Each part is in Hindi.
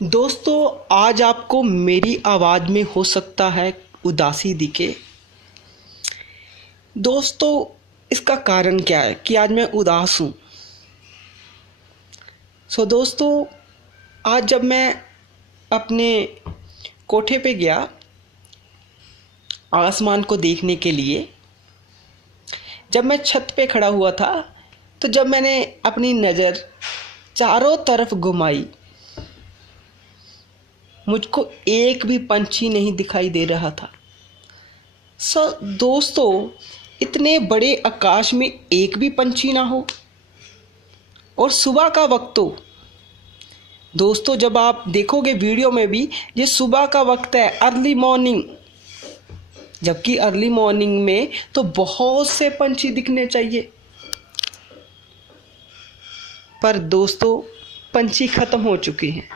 दोस्तों, आज आपको मेरी आवाज़ में हो सकता है उदासी दिखे। दोस्तों, इसका कारण क्या है कि आज मैं उदास हूँ। दोस्तों, आज जब मैं अपने कोठे पे गया आसमान को देखने के लिए, जब मैं छत पे खड़ा हुआ था तो जब मैंने अपनी नज़र चारों तरफ घुमाई, मुझको एक भी पंछी नहीं दिखाई दे रहा था। दोस्तों, इतने बड़े आकाश में एक भी पंछी ना हो, और सुबह का वक्त तो दोस्तों जब आप देखोगे वीडियो में भी, ये सुबह का वक्त है, अर्ली मॉर्निंग। जबकि अर्ली मॉर्निंग में तो बहुत से पंछी दिखने चाहिए, पर दोस्तों पंछी ख़त्म हो चुके हैं।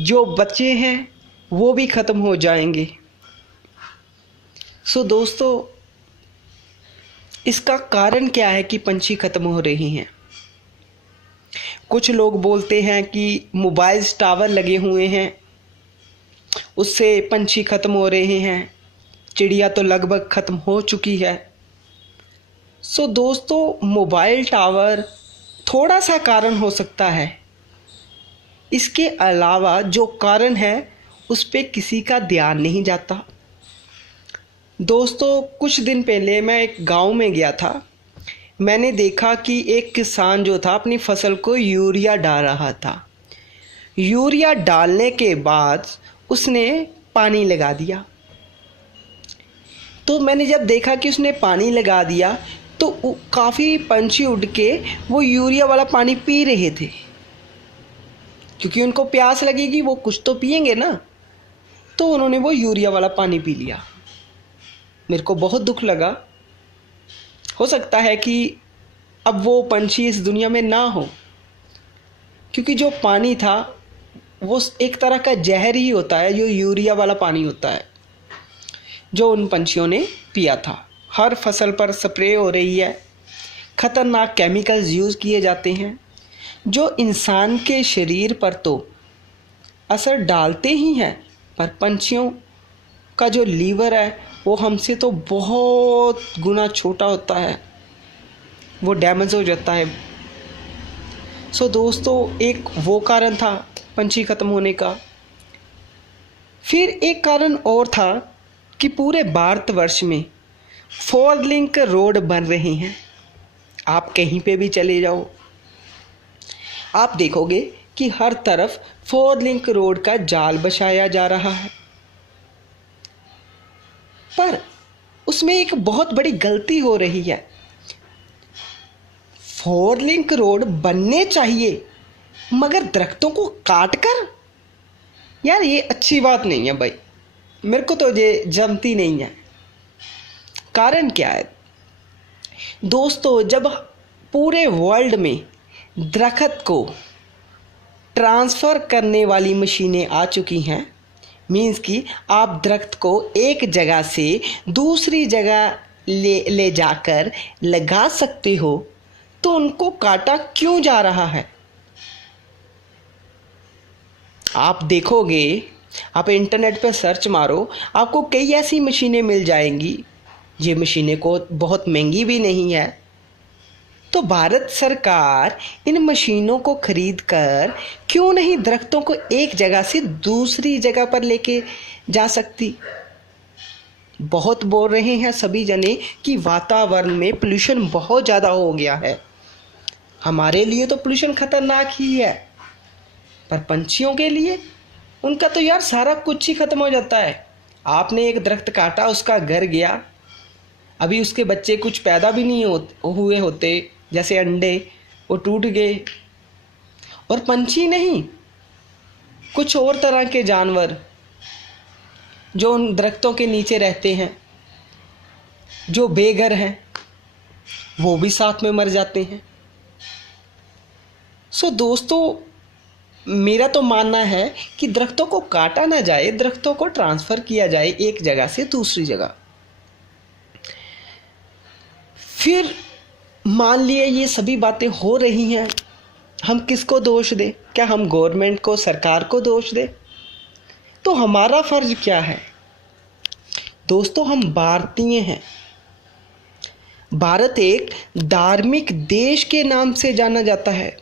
जो बचे हैं वो भी ख़त्म हो जाएंगे। दोस्तों, इसका कारण क्या है कि पंछी ख़त्म हो रहे हैं? कुछ लोग बोलते हैं कि मोबाइल टावर लगे हुए हैं, उससे पंछी ख़त्म हो रहे हैं। चिड़िया तो लगभग ख़त्म हो चुकी है। दोस्तों, मोबाइल टावर थोड़ा सा कारण हो सकता है, इसके अलावा जो कारण है उस पे किसी का ध्यान नहीं जाता। दोस्तों, कुछ दिन पहले मैं एक गांव में गया था। मैंने देखा कि एक किसान जो था अपनी फसल को यूरिया डाल रहा था। यूरिया डालने के बाद उसने पानी लगा दिया। तो मैंने जब देखा कि उसने पानी लगा दिया तो काफ़ी पंछी उड़ के वो यूरिया वाला पानी पी रहे थे, क्योंकि उनको प्यास लगेगी, वो कुछ तो पिएंगे ना। तो उन्होंने वो यूरिया वाला पानी पी लिया। मेरे को बहुत दुख लगा। हो सकता है कि अब वो पंछी इस दुनिया में ना हो, क्योंकि जो पानी था वो एक तरह का जहर ही होता है, जो यूरिया वाला पानी होता है जो उन पंछियों ने पिया था। हर फसल पर स्प्रे हो रही है, ख़तरनाक केमिकल्स यूज़ किए जाते हैं जो इंसान के शरीर पर तो असर डालते ही हैं, पर पंछियों का जो लीवर है वो हमसे तो बहुत गुना छोटा होता है, वो डैमेज हो जाता है। दोस्तों, एक वो कारण था पंछी ख़त्म होने का। फिर एक कारण और था कि पूरे भारतवर्ष में 4 लिंक रोड बन रहे हैं। आप कहीं पे भी चले जाओ, आप देखोगे कि हर तरफ 4 लिंक रोड का जाल बिछाया जा रहा है। पर उसमें एक बहुत बड़ी गलती हो रही है। 4 लिंक रोड बनने चाहिए, मगर दरख्तों को काट कर। यार, ये अच्छी बात नहीं है भाई, मेरे को तो ये जमती नहीं है। कारण क्या है दोस्तों? जब पूरे वर्ल्ड में दरख्त को ट्रांसफ़र करने वाली मशीनें आ चुकी हैं, मीन्स कि आप दरख्त को एक जगह से दूसरी जगह ले जाकर लगा सकते हो, तो उनको काटा क्यों जा रहा है? आप देखोगे, आप इंटरनेट पर सर्च मारो, आपको कई ऐसी मशीनें मिल जाएंगी। ये मशीनें को बहुत महंगी भी नहीं है। तो भारत सरकार इन मशीनों को खरीद कर क्यों नहीं दरख्तों को एक जगह से दूसरी जगह पर लेके जा सकती? बहुत बोल रहे हैं सभी जने कि वातावरण में पोल्यूशन बहुत ज़्यादा हो गया है। हमारे लिए तो पोल्यूशन खतरनाक ही है, पर पंछियों के लिए उनका तो यार सारा कुछ ही ख़त्म हो जाता है। आपने एक दरख्त काटा, उसका घर गया, अभी उसके बच्चे कुछ पैदा भी नहीं हुए होते, जैसे अंडे, वो टूट गए। और पंछी नहीं, कुछ और तरह के जानवर जो उन दरख्तों के नीचे रहते हैं, जो बेघर हैं, वो भी साथ में मर जाते हैं। दोस्तों, मेरा तो मानना है कि दरख्तों को काटा ना जाए, दरख्तों को ट्रांसफ़र किया जाए एक जगह से दूसरी जगह। फिर मान लिए ये सभी बातें हो रही हैं, हम किसको दोष दें? क्या हम गवर्नमेंट को, सरकार को दोष दें? तो हमारा फर्ज क्या है? दोस्तों, हम भारतीय हैं। भारत एक धार्मिक देश के नाम से जाना जाता है।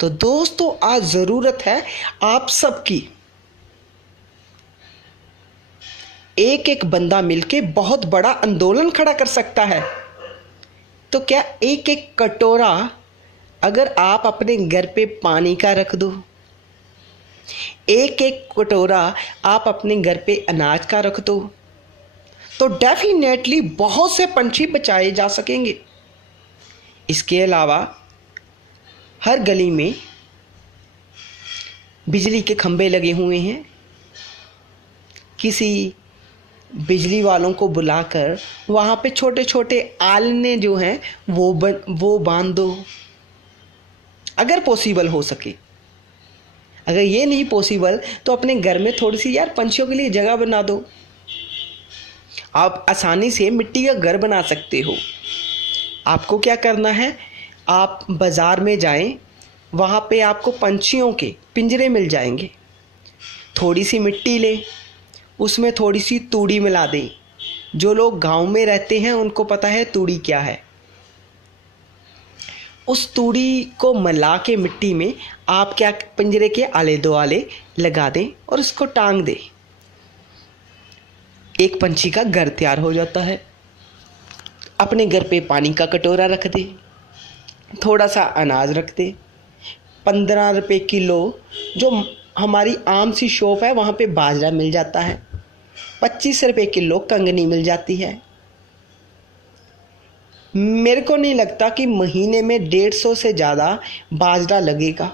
तो दोस्तों, आज ज़रूरत है आप सबकी। एक एक बंदा मिलके बहुत बड़ा आंदोलन खड़ा कर सकता है। तो क्या एक एक कटोरा अगर आप अपने घर पे पानी का रख दो, एक एक कटोरा आप अपने घर पे अनाज का रख दो, तो डेफिनेटली बहुत से पंछी बचाए जा सकेंगे। इसके अलावा हर गली में बिजली के खंभे लगे हुए हैं। किसी बिजली वालों को बुलाकर वहाँ पे छोटे छोटे आलने जो हैं वो बांध दो, अगर पॉसिबल हो सके। अगर ये नहीं पॉसिबल तो अपने घर में थोड़ी सी यार पंछियों के लिए जगह बना दो। आप आसानी से मिट्टी का घर बना सकते हो। आपको क्या करना है, आप बाज़ार में जाएं, वहाँ पे आपको पंछियों के पिंजरे मिल जाएंगे। थोड़ी सी मिट्टी लें, उसमें थोड़ी सी तूड़ी मिला दें। जो लोग गांव में रहते हैं उनको पता है तूड़ी क्या है। उस तूड़ी को मिला के मिट्टी में आप क्या पिंजरे के आले दो आले लगा दें और उसको टांग दें। एक पंछी का घर तैयार हो जाता है। अपने घर पे पानी का कटोरा रख दे, थोड़ा सा अनाज रख दे। 15 रुपये किलो जो हमारी आम सी शॉप है वहाँ पे बाजरा मिल जाता है। 25 रुपये किलो कंगनी मिल जाती है। मेरे को नहीं लगता कि महीने में 150 से ज़्यादा बाजरा लगेगा।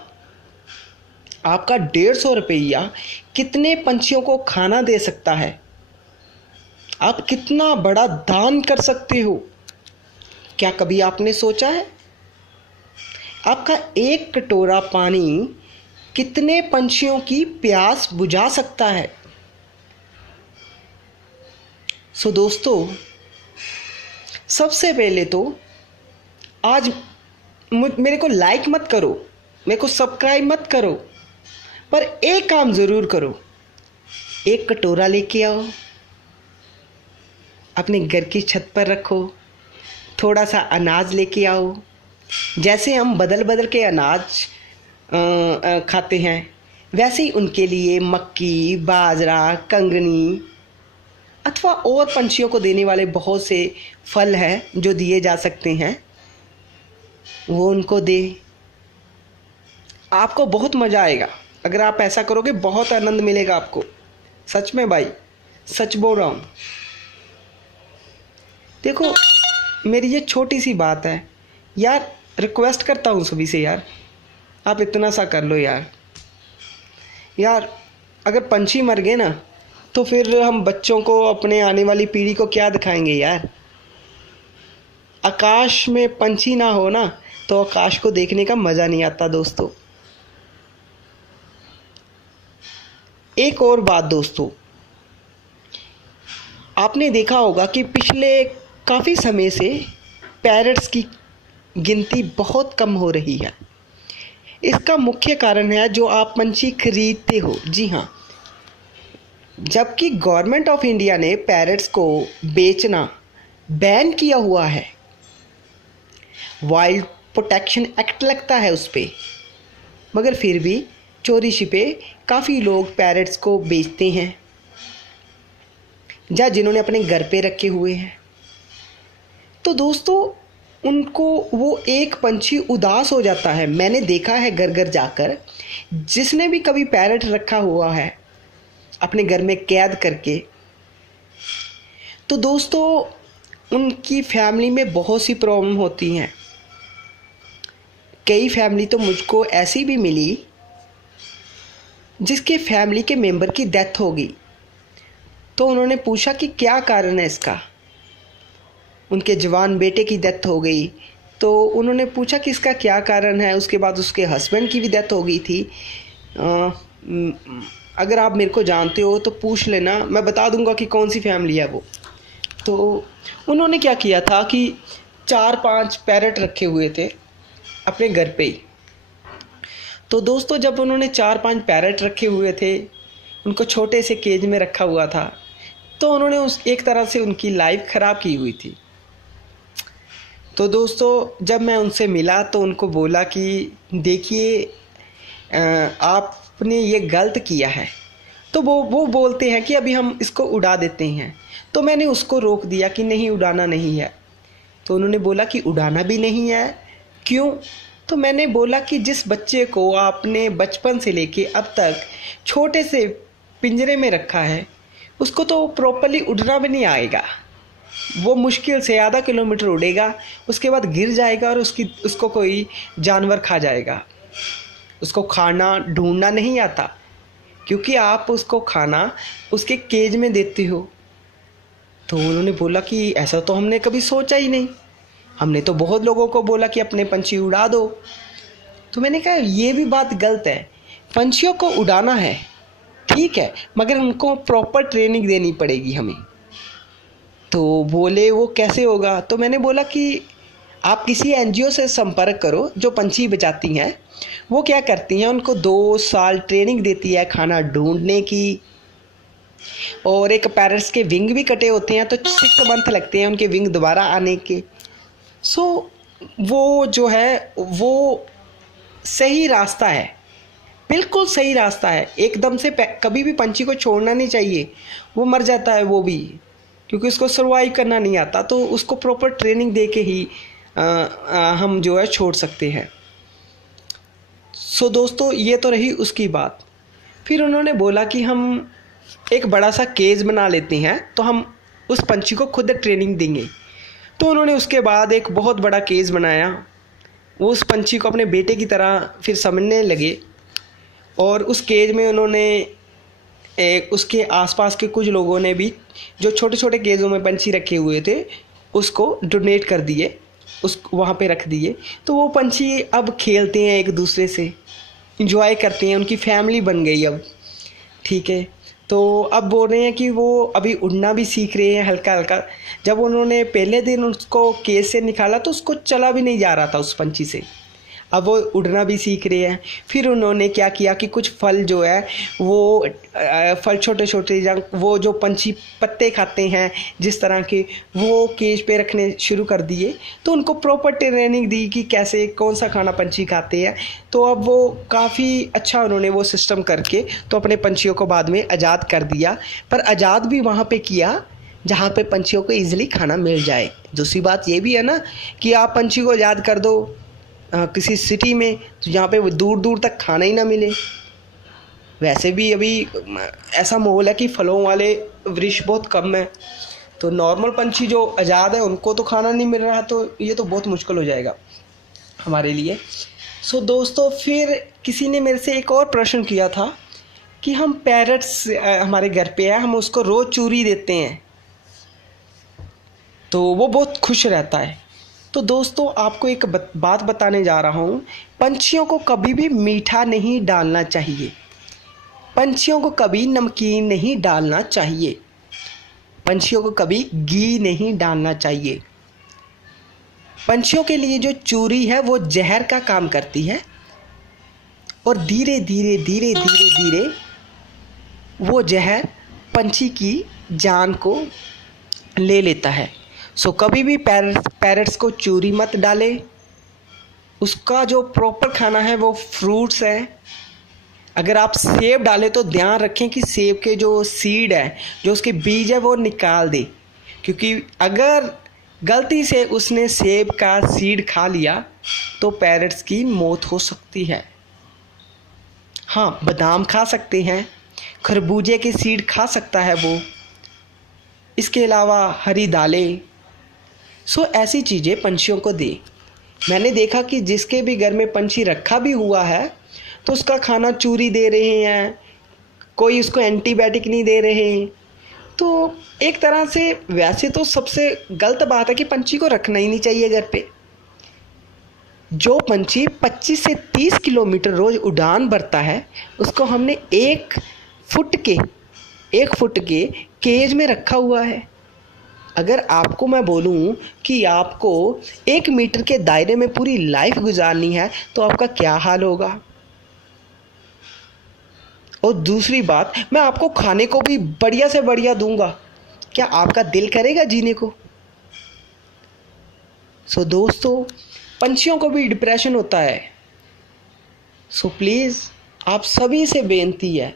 आपका 150 रुपया कितने पंछियों को खाना दे सकता है? आप कितना बड़ा दान कर सकते हो, क्या कभी आपने सोचा है? आपका एक कटोरा पानी कितने पंछियों की प्यास बुझा सकता है? सो दोस्तों, सबसे पहले तो आज मेरे को लाइक मत करो, मेरे को सब्सक्राइब मत करो, पर एक काम ज़रूर करो। एक कटोरा लेके आओ, अपने घर की छत पर रखो। थोड़ा सा अनाज लेके आओ। जैसे हम बदल बदल के अनाज खाते हैं, वैसे ही उनके लिए मक्की, बाजरा, कंगनी अथवा और पंछियों को देने वाले बहुत से फल हैं जो दिए जा सकते हैं, वो उनको दे। आपको बहुत मज़ा आएगा अगर आप ऐसा करोगे, बहुत आनंद मिलेगा आपको। सच में भाई, सच बोल रहा हूँ। देखो, मेरी ये छोटी सी बात है यार, रिक्वेस्ट करता हूँ सभी से यार, आप इतना सा कर लो यार। अगर पंछी मर गए ना तो फिर हम बच्चों को, अपने आने वाली पीढ़ी को क्या दिखाएंगे यार? आकाश में पंछी ना हो ना तो आकाश को देखने का मज़ा नहीं आता दोस्तों। एक और बात दोस्तों, आपने देखा होगा कि पिछले काफ़ी समय से पैरट्स की गिनती बहुत कम हो रही है। इसका मुख्य कारण है जो आप पंछी खरीदते हो। जी हाँ, जबकि गवर्नमेंट ऑफ इंडिया ने पैरट्स को बेचना बैन किया हुआ है, वाइल्ड प्रोटेक्शन एक्ट लगता है उस पर, मगर फिर भी चोरी छिपे काफ़ी लोग पैरट्स को बेचते हैं, या जिन्होंने अपने घर पे रखे हुए हैं। तो दोस्तों, उनको वो एक पंछी उदास हो जाता है। मैंने देखा है घर घर जाकर, जिसने भी कभी पैरट रखा हुआ है अपने घर में कैद करके, तो दोस्तों उनकी फैमिली में बहुत सी प्रॉब्लम होती हैं। कई फैमिली तो मुझको ऐसी भी मिली जिसके फैमिली के मेंबर की डेथ हो गई। तो उन्होंने पूछा कि क्या कारण है इसका। उनके जवान बेटे की डेथ हो गई, तो उन्होंने पूछा कि इसका क्या कारण है। उसके बाद उसके हस्बैंड की भी डेथ हो गई थी। अगर आप मेरे को जानते हो तो पूछ लेना, मैं बता दूंगा कि कौन सी फैमिली है वो। तो उन्होंने क्या किया था कि 4-5 पैरट रखे हुए थे अपने घर पे ही, तो दोस्तों जब उन्होंने 4-5 पैरट रखे हुए थे, उनको छोटे से केज में रखा हुआ था, तो उन्होंने उस एक तरह से उनकी लाइफ ख़राब की हुई थी। तो दोस्तों जब मैं उनसे मिला तो उनको बोला कि देखिए आपने ये गलत किया है। तो वो बोलते हैं कि अभी हम इसको उड़ा देते हैं। तो मैंने उसको रोक दिया कि नहीं, उड़ाना नहीं है। तो उन्होंने बोला कि उड़ाना भी नहीं है, क्यों? तो मैंने बोला कि जिस बच्चे को आपने बचपन से लेके अब तक छोटे से पिंजरे में रखा है, उसको तो प्रॉपर्ली उड़ना भी नहीं आएगा। वो मुश्किल से आधा किलोमीटर उड़ेगा, उसके बाद गिर जाएगा और उसको कोई जानवर खा जाएगा। उसको खाना ढूंढना नहीं आता, क्योंकि आप उसको खाना उसके केज में देते हो। तो उन्होंने बोला कि ऐसा तो हमने कभी सोचा ही नहीं, हमने तो बहुत लोगों को बोला कि अपने पंछी उड़ा दो। तो मैंने कहा ये भी बात गलत है, पंछियों को उड़ाना है ठीक है, मगर उनको प्रॉपर ट्रेनिंग देनी पड़ेगी हमें। तो बोले वो कैसे होगा? तो मैंने बोला कि आप किसी एनजीओ से संपर्क करो जो पंछी बचाती हैं। वो क्या करती हैं, उनको 2 साल ट्रेनिंग देती है खाना ढूंढने की, और एक पैरट्स के विंग भी कटे होते हैं तो 6 मंथ लगते हैं उनके विंग दोबारा आने के। सो वो जो है वो सही रास्ता है, बिल्कुल सही रास्ता है। एकदम से कभी भी पंछी को छोड़ना नहीं चाहिए, वो मर जाता है वो भी, क्योंकि उसको सर्वाइव करना नहीं आता। तो उसको प्रॉपर ट्रेनिंग दे के ही हम जो है छोड़ सकते हैं। सो दोस्तों ये तो रही उसकी बात। फिर उन्होंने बोला कि हम एक बड़ा सा केज बना लेते हैं, तो हम उस पंछी को खुद ट्रेनिंग देंगे। तो उन्होंने उसके बाद एक बहुत बड़ा केज बनाया। वो उस पंछी को अपने बेटे की तरह फिर समझने लगे, और उस केज में उन्होंने उसके आसपास के कुछ लोगों ने भी जो छोटे छोटे केजों में पंछी रखे हुए थे उसको डोनेट कर दिए, उस वहाँ पे रख दिए। तो वो पंछी अब खेलते हैं, एक दूसरे से इंजॉय करते हैं, उनकी फैमिली बन गई अब, ठीक है। तो अब बोल रहे हैं कि वो अभी उड़ना भी सीख रहे हैं हल्का हल्का। जब उन्होंने पहले दिन उसको केज से निकाला तो उसको चला भी नहीं जा रहा था उस पंछी से, अब वो उड़ना भी सीख रहे हैं। फिर उन्होंने क्या किया कि कुछ फल जो है वो फल छोटे छोटे वो जो पंछी पत्ते खाते हैं जिस तरह के, वो केज पे रखने शुरू कर दिए। तो उनको प्रॉपर ट्रेनिंग दी कि कैसे कौन सा खाना पंछी खाते हैं। तो अब वो काफ़ी अच्छा उन्होंने वो सिस्टम करके तो अपने पंछियों को बाद में आज़ाद कर दिया। पर आज़ाद भी वहाँ पे किया जहाँ पे पंछियों को ईज़िली खाना मिल जाए। दूसरी बात ये भी है ना कि आप पंछी को आज़ाद कर दो किसी सिटी में, तो जहाँ पे दूर दूर तक खाना ही ना मिले। वैसे भी अभी ऐसा माहौल है कि फलों वाले वृक्ष बहुत कम है, तो नॉर्मल पंछी जो आज़ाद है उनको तो खाना नहीं मिल रहा, तो ये तो बहुत मुश्किल हो जाएगा हमारे लिए। सो दोस्तों फिर किसी ने मेरे से एक और प्रश्न किया था कि हम पैरट्स हमारे घर पे है, हम उसको रोज़ चूरी देते हैं तो वो बहुत खुश रहता है। तो दोस्तों आपको एक बात बताने जा रहा हूँ, पंछियों को कभी भी मीठा नहीं डालना चाहिए, पंछियों को कभी नमकीन नहीं डालना चाहिए, पंछियों को कभी घी नहीं डालना चाहिए। पंछियों के लिए जो चूरी है वो जहर का काम करती है, और धीरे धीरे धीरे धीरे धीरे वो जहर पंछी की जान को ले लेता है। सो कभी भी पैरट्स को चूरी मत डाले। उसका जो प्रॉपर खाना है वो फ्रूट्स है। अगर आप सेब डालें तो ध्यान रखें कि सेब के जो सीड है, जो उसके बीज है, वो निकाल दे, क्योंकि अगर गलती से उसने सेब का सीड खा लिया तो पैरट्स की मौत हो सकती है। हाँ, बादाम खा सकते हैं, खरबूजे के सीड खा सकता है वो, इसके अलावा हरी दालें। सो ऐसी चीज़ें पंछियों को दे। मैंने देखा कि जिसके भी घर में पंछी रखा भी हुआ है तो उसका खाना चूरी दे रहे हैं, कोई उसको एंटीबायोटिक नहीं दे रहे हैं। तो एक तरह से वैसे तो सबसे गलत बात है कि पंछी को रखना ही नहीं चाहिए घर पे। जो पंछी 25 से 30 किलोमीटर रोज़ उड़ान भरता है उसको हमने 1 फुट के केज में रखा हुआ है। अगर आपको मैं बोलूं कि आपको 1 मीटर के दायरे में पूरी लाइफ गुजारनी है तो आपका क्या हाल होगा। और दूसरी बात, मैं आपको खाने को भी बढ़िया से बढ़िया दूंगा। क्या आपका दिल करेगा जीने को? सो दोस्तों, पंछियों को भी डिप्रेशन होता है। सो प्लीज़ आप सभी से बेनती है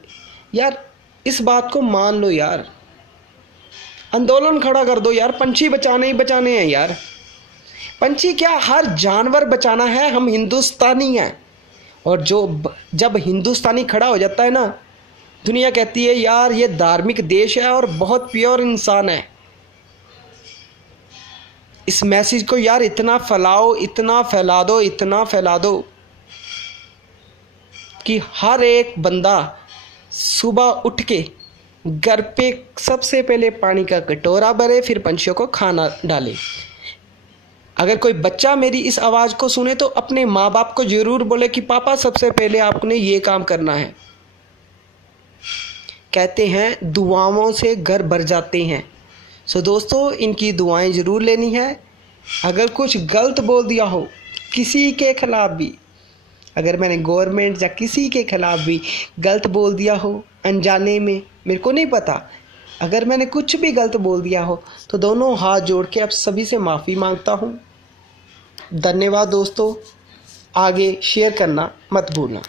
यार, इस बात को मान लो यार, आंदोलन खड़ा कर दो यार। पंछी बचाने ही बचाने हैं यार। पंछी क्या, हर जानवर बचाना है। हम हिंदुस्तानी हैं, और जब हिंदुस्तानी खड़ा हो जाता है ना, दुनिया कहती है यार ये धार्मिक देश है और बहुत प्योर इंसान है। इस मैसेज को यार इतना फैलाओ, इतना फैला दो, इतना फैला दो कि हर एक बंदा सुबह उठ के घर पे सबसे पहले पानी का कटोरा भरे, फिर पंछियों को खाना डाले। अगर कोई बच्चा मेरी इस आवाज़ को सुने तो अपने माँ बाप को ज़रूर बोले कि पापा सबसे पहले आपने ये काम करना है। कहते हैं दुआओं से घर भर जाते हैं। सो दोस्तों, इनकी दुआएं ज़रूर लेनी है। अगर कुछ गलत बोल दिया हो किसी के ख़िलाफ़ भी, अगर मैंने गवर्नमेंट या किसी के ख़िलाफ़ भी गलत बोल दिया हो अनजाने में, मेरे को नहीं पता, अगर मैंने कुछ भी गलत बोल दिया हो तो दोनों हाथ जोड़ के आप सभी से माफ़ी मांगता हूँ। धन्यवाद दोस्तों, आगे शेयर करना मत भूलना।